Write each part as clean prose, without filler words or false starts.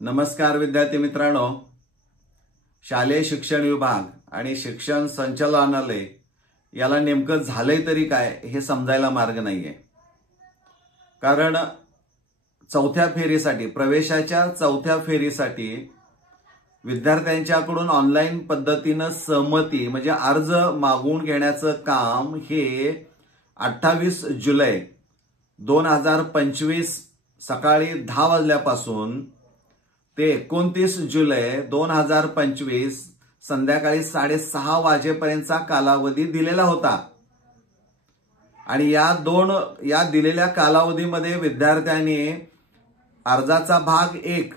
नमस्कार विद्यार्थी मित्रांनो, शालेय शिक्षण विभाग आणि शिक्षण संचालनालय याला नेमकं झालंय तरी काय हे समजायला मार्ग नाहीये। कारण चौथ्या फेरीसाठी प्रवेशाच्या चौथ्या फेरीसाठी विद्यार्थ्यांच्याकडून ऑनलाईन पद्धतीने सहमती म्हणजे अर्ज मागवून घेण्याचं काम हे 28 जुलै 2025 सकाळी 10 वाजल्यापासून ते 29 जुलै 2025 संध्याकाळी 6:30 वाजेपर्यंतचा कालावधी दिलेला होता। आणि या दिलेल्या कालावधीमध्ये विद्यार्थ्यांनी अर्जाचा भाग 1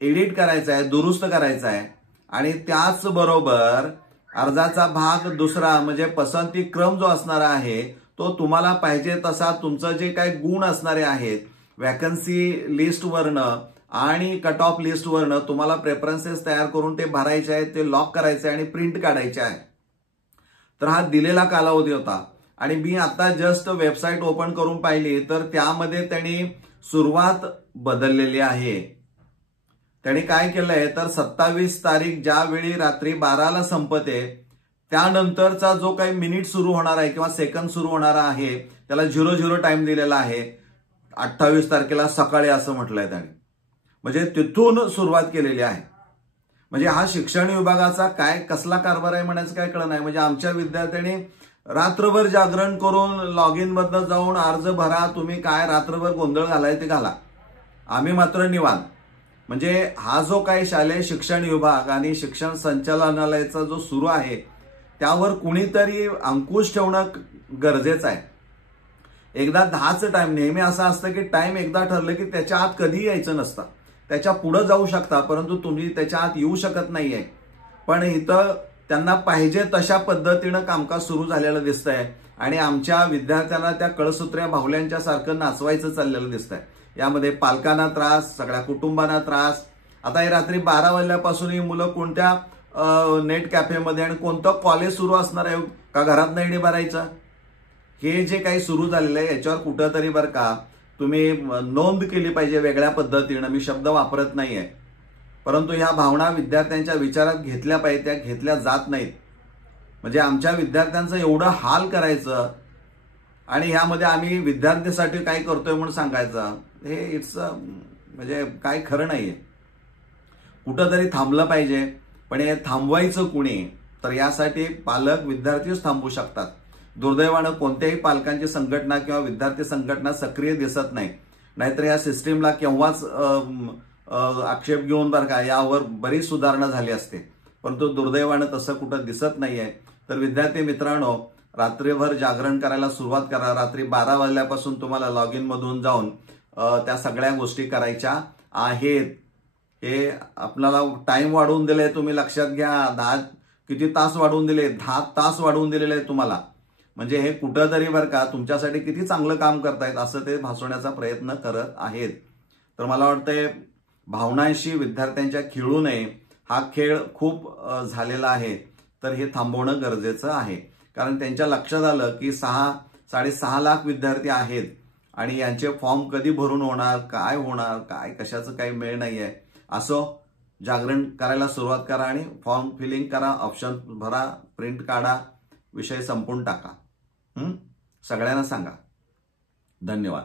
एडिट करायचा आहे, दुरुस्त करायचा आहे आणि त्याचबरोबर अर्जाचा भाग 2 म्हणजे पसंती क्रम जो असणार आहे तो तुम्हाला पाहिजे तसा तुमचं जे काही गुण असणारे आहेत वॅकन्सी लिस्टवरनं आणि कट ऑफ लिस्टवरनं तुम्हाला प्रेफरन्सेस तयार करून ते भरायचे आहेत, ते लॉक करायचे आणि प्रिंट काढायचे आहे। तर हा दिलेला कालावधी होता आणि मी आता जस्ट वेबसाईट ओपन करून पाहिली तर त्यामध्ये त्यांनी सुरुवात बदललेली आहे। त्यांनी काय केलंय तर 27 तारीख ज्यावेळी रात्री 12ला संपते त्यानंतरचा जो काही मिनिट सुरू होणार आहे किंवा सेकंद सुरू होणार आहे त्याला 00 टाइम दिलेला आहे। 28 तारखेला सकाळी असं म्हटलंय त्यांनी, म्हणजे तिथून सुरुवात केलेली आहे। म्हणजे हा शिक्षण विभागाचा काय कसला कारभार आहे म्हणायचं काय कळलं नाही। म्हणजे आमच्या विद्यार्थ्यांनी रात्रभर जागरण करून लॉग इन मधनं जाऊन अर्ज भरा, तुम्ही काय रात्रभर गोंधळ घालाय ते घाला, आम्ही मात्र निवांत। म्हणजे हा जो काही शालेय शिक्षण विभाग आणि शिक्षण संचालनालयाचा जो सुरू आहे त्यावर कुणीतरी अंकुश ठेवणं गरजेचं आहे। एकदा 10चं टाइम, नेहमी असं असतं की टाइम एकदा ठरलं की त्याच्या आत कधी यायचं नसतं, त्याच्या पुढे जाऊ शकता परंतु तुम्ही त्याच्या आत येऊ शकत नाहीये। पण इथं त्यांना पाहिजे तशा पद्धतीनं कामकाज सुरू झालेलं दिसतंय आणि आमच्या विद्यार्थ्यांना त्या कळसूत्र्या बाहुल्यांच्या सारखं नाचवायचं चाललेलं दिसतंय। यामध्ये पालकांना त्रास, सगळ्या कुटुंबांना त्रास। आता ही रात्री 12 वाजल्यापासून ही मुलं कोणत्या नेट कॅफेमध्ये आणि कोणतं कॉलेज सुरू असणार आहे का घरात नाही भरायचं, हे जे काही सुरू झालेलं आहे याच्यावर कुठंतरी बरं का तुम्ही नोंद केली पाहिजे वेगळ्या पद्धतीनं। मी शब्द वापरत नाहीये परंतु ह्या भावना विद्यार्थ्यांच्या विचारात घेतल्या पाहिजे, त्या घेतल्या जात नाहीत। म्हणजे आमच्या विद्यार्थ्यांचं एवढं हाल करायचं आणि ह्यामध्ये आम्ही विद्यार्थ्यांसाठी काय करतोय म्हणून सांगायचं, हे इट्स म्हणजे काय खरं नाहीये। कुठंतरी थांबलं पाहिजे, पण हे थांबवायचं कुणी, तर यासाठी पालक विद्यार्थीच थांबू शकतात। दुर्दैवानं कोणत्याही पालकांची संघटना किंवा विद्यार्थी संघटना सक्रिय दिसत नाही, नाहीतर या सिस्टीमला केव्हाच आक्षेप घेऊन बरं का यावर बरीच सुधारणा झाली असते, परंतु दुर्दैवानं तसं कुठं दिसत नाहीये। तर विद्यार्थी मित्रांनो, रात्रभर जागरण करायला सुरुवात करा। रात्री 12 वाजल्यापासून तुम्हाला लॉग इन मधून जाऊन त्या सगळ्या गोष्टी करायच्या आहेत। हे आपल्याला टाइम वाढवून दिले, तुम्ही लक्षात घ्या। 10 किती तास वाढवून दिले, 10 तास वाढवून दिलेले आहे तुम्हाला। म्हणजे हे कुठंतरी बरं का तुमच्यासाठी किती चांगलं काम करतायत असं ते भासवण्याचा प्रयत्न करत आहेत। तर मला वाटतंय भावनांशी विद्यार्थ्यांच्या खेळू नये, हा खेळ खूप झालेला आहे, तर हे थांबवणं गरजेचं आहे। कारण त्यांच्या लक्षात आलं की 6.5 लाख विद्यार्थी आहेत आणि यांचे फॉर्म कधी भरून होणार, काय होणार, काय कशाचं काही मेळ नाहीये। असं जागरण करायला सुरुवात करा आणि फॉर्म फिलिंग करा, ऑप्शन भरा, प्रिंट काढा, विषय संपून टाका। सगळ्यांना सांगा। धन्यवाद।